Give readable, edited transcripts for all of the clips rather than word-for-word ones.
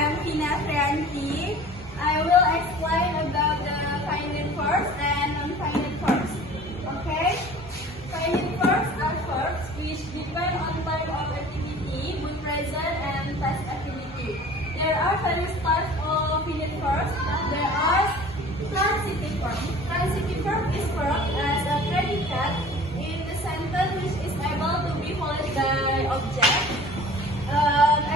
I'm Tina Frianti. I will explain about the finite verbs and non-finite verbs. Okay? Finite verbs are verbs which depend on type of activity, mood present, and past activity. There are various types of finite verbs. There are transitive verbs. Transitive verb is verb as a predicate in the sentence which is able to be followed by object.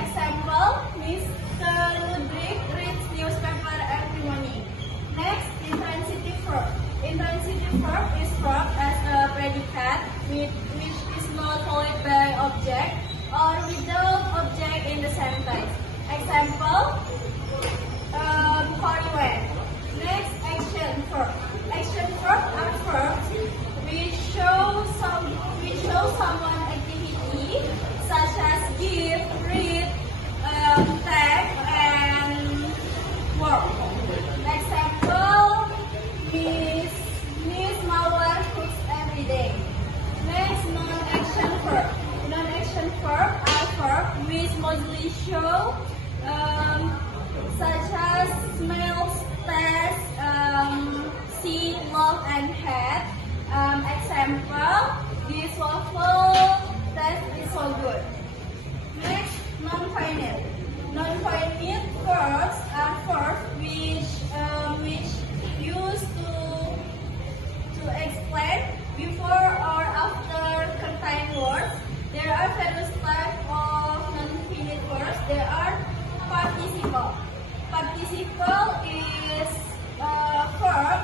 Example, Mr. Ludwig reads newspaper every morning. Next, intransitive verb. Intransitive verb is verb as a predicate which is not followed by object or without object in the sentence. Example, Cory went. Next, action verb. Action verb are verbs which show someone activity such as give, read, tag, and work. Example, Miss Mawar cooks every day. Next, non-action verb. Non-action verb are verbs which mostly show such as smell, taste, see, look, and head. Example, this waffle taste is so good. Next, non-finite. Non-finite verbs are verbs which used to explain before or after contain words. There are various types of non-finite verbs. There are participle. Participle is a verb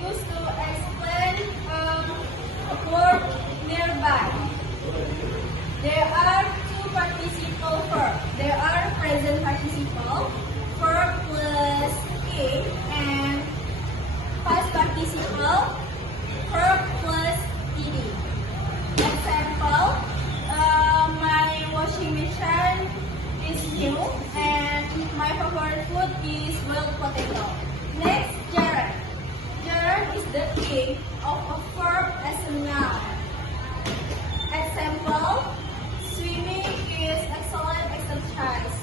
used to explain a word nearby. There are two participle verbs. There are present participle, verb plus a, and past participle, verb plus ed. Example, my washing machine is new and my favorite food is boiled potato. Next, gerund. Gerund is the king of a verb as a noun. Example, swimming is excellent exercise.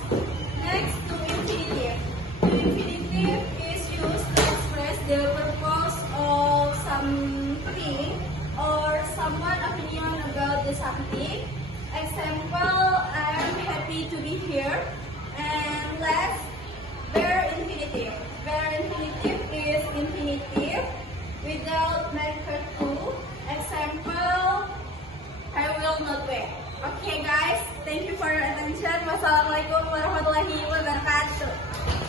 Next, to infinitive. To infinitive is used to express the purpose of something or someone's opinion about the something. Example, I am happy to be here. And last, bare infinitive. Bare infinitive is infinitive without marker to. Example, I will not wait. Okay guys, thank you for your attention. Wassalamualaikum warahmatullahi wabarakatuh.